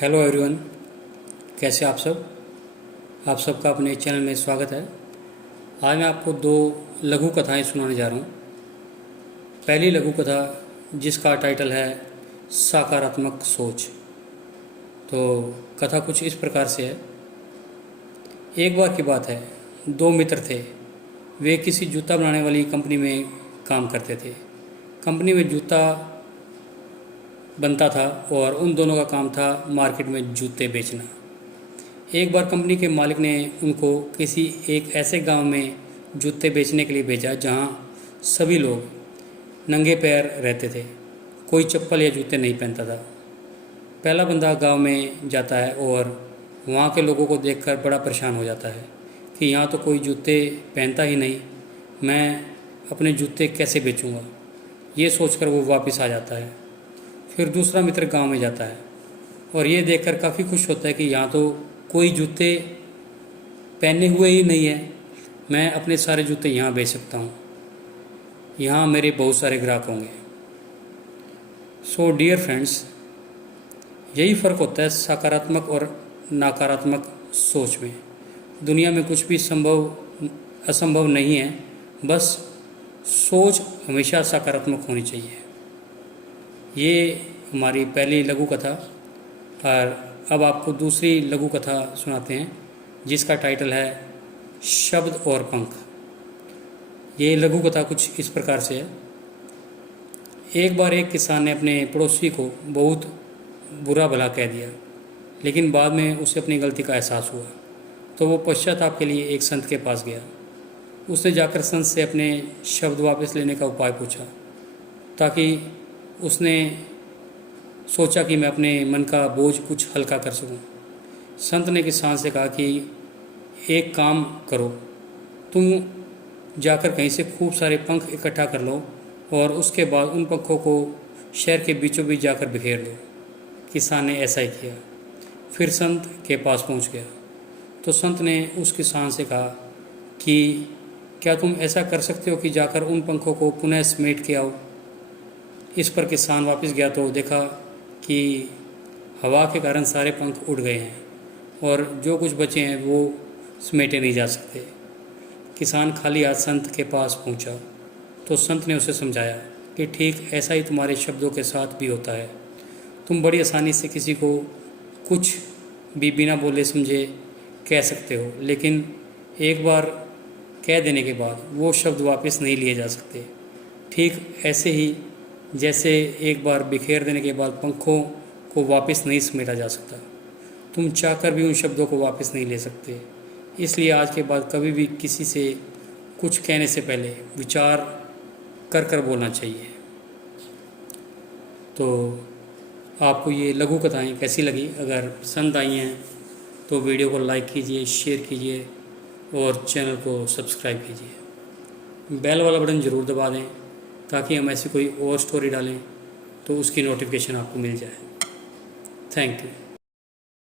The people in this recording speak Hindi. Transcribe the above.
हेलो एवरीवन, कैसे आप सब। आप सबका अपने चैनल में स्वागत है। आज मैं आपको दो लघु कथाएं सुनाने जा रहा हूँ। पहली लघु कथा जिसका टाइटल है सकारात्मक सोच। तो कथा कुछ इस प्रकार से है। एक बार की बात है, दो मित्र थे। वे किसी जूता बनाने वाली कंपनी में काम करते थे। कंपनी में जूता बनता था और उन दोनों का काम था मार्केट में जूते बेचना। एक बार कंपनी के मालिक ने उनको किसी एक ऐसे गांव में जूते बेचने के लिए भेजा जहां सभी लोग नंगे पैर रहते थे। कोई चप्पल या जूते नहीं पहनता था। पहला बंदा गांव में जाता है और वहां के लोगों को देखकर बड़ा परेशान हो जाता है कि यहाँ तो कोई जूते पहनता ही नहीं, मैं अपने जूते कैसे बेचूंगा। ये सोचकर वो वापस आ जाता है। फिर दूसरा मित्र गांव में जाता है और ये देखकर काफ़ी खुश होता है कि यहाँ तो कोई जूते पहने हुए ही नहीं है, मैं अपने सारे जूते यहाँ बेच सकता हूँ, यहाँ मेरे बहुत सारे ग्राहक होंगे। सो डियर फ्रेंड्स, यही फ़र्क होता है सकारात्मक और नकारात्मक सोच में। दुनिया में कुछ भी असंभव नहीं है, बस सोच हमेशा सकारात्मक होनी चाहिए। ये हमारी पहली लघु कथा। और अब आपको दूसरी लघु कथा सुनाते हैं जिसका टाइटल है शब्द और पंख। ये लघु कथा कुछ इस प्रकार से है। एक बार एक किसान ने अपने पड़ोसी को बहुत बुरा भला कह दिया, लेकिन बाद में उसे अपनी गलती का एहसास हुआ। तो वो पश्चाताप के लिए एक संत के पास गया। उसने जाकर संत से अपने शब्द वापस लेने का उपाय पूछा, ताकि उसने सोचा कि मैं अपने मन का बोझ कुछ हल्का कर सकूं। संत ने किसान से कहा कि एक काम करो, तुम जाकर कहीं से खूब सारे पंख इकट्ठा कर लो और उसके बाद उन पंखों को शहर के बीचों बीच जाकर बिखेर दो। किसान ने ऐसा ही किया। फिर संत के पास पहुंच गया तो संत ने उस किसान से कहा कि क्या तुम ऐसा कर सकते हो कि जाकर उन पंखों को पुनः समेट के आओ। इस पर किसान वापस गया तो देखा कि हवा के कारण सारे पंख उड़ गए हैं और जो कुछ बचे हैं वो समेटे नहीं जा सकते। किसान खाली हाथ संत के पास पहुंचा तो संत ने उसे समझाया कि ठीक ऐसा ही तुम्हारे शब्दों के साथ भी होता है। तुम बड़ी आसानी से किसी को कुछ भी बिना बोले समझे कह सकते हो, लेकिन एक बार कह देने के बाद वो शब्द वापस नहीं लिए जा सकते। ठीक ऐसे ही जैसे एक बार बिखेर देने के बाद पंखों को वापस नहीं समेटा जा सकता, तुम चाहकर भी उन शब्दों को वापस नहीं ले सकते। इसलिए आज के बाद कभी भी किसी से कुछ कहने से पहले विचार कर कर बोलना चाहिए। तो आपको ये लघु कथाएं कैसी लगी? अगर पसंद आई हैं तो वीडियो को लाइक कीजिए, शेयर कीजिए और चैनल को सब्सक्राइब कीजिए। बेल वाला बटन ज़रूर दबा दें ताकि हम ऐसी कोई और स्टोरी डालें तो उसकी नोटिफिकेशन आपको मिल जाए। Thank you.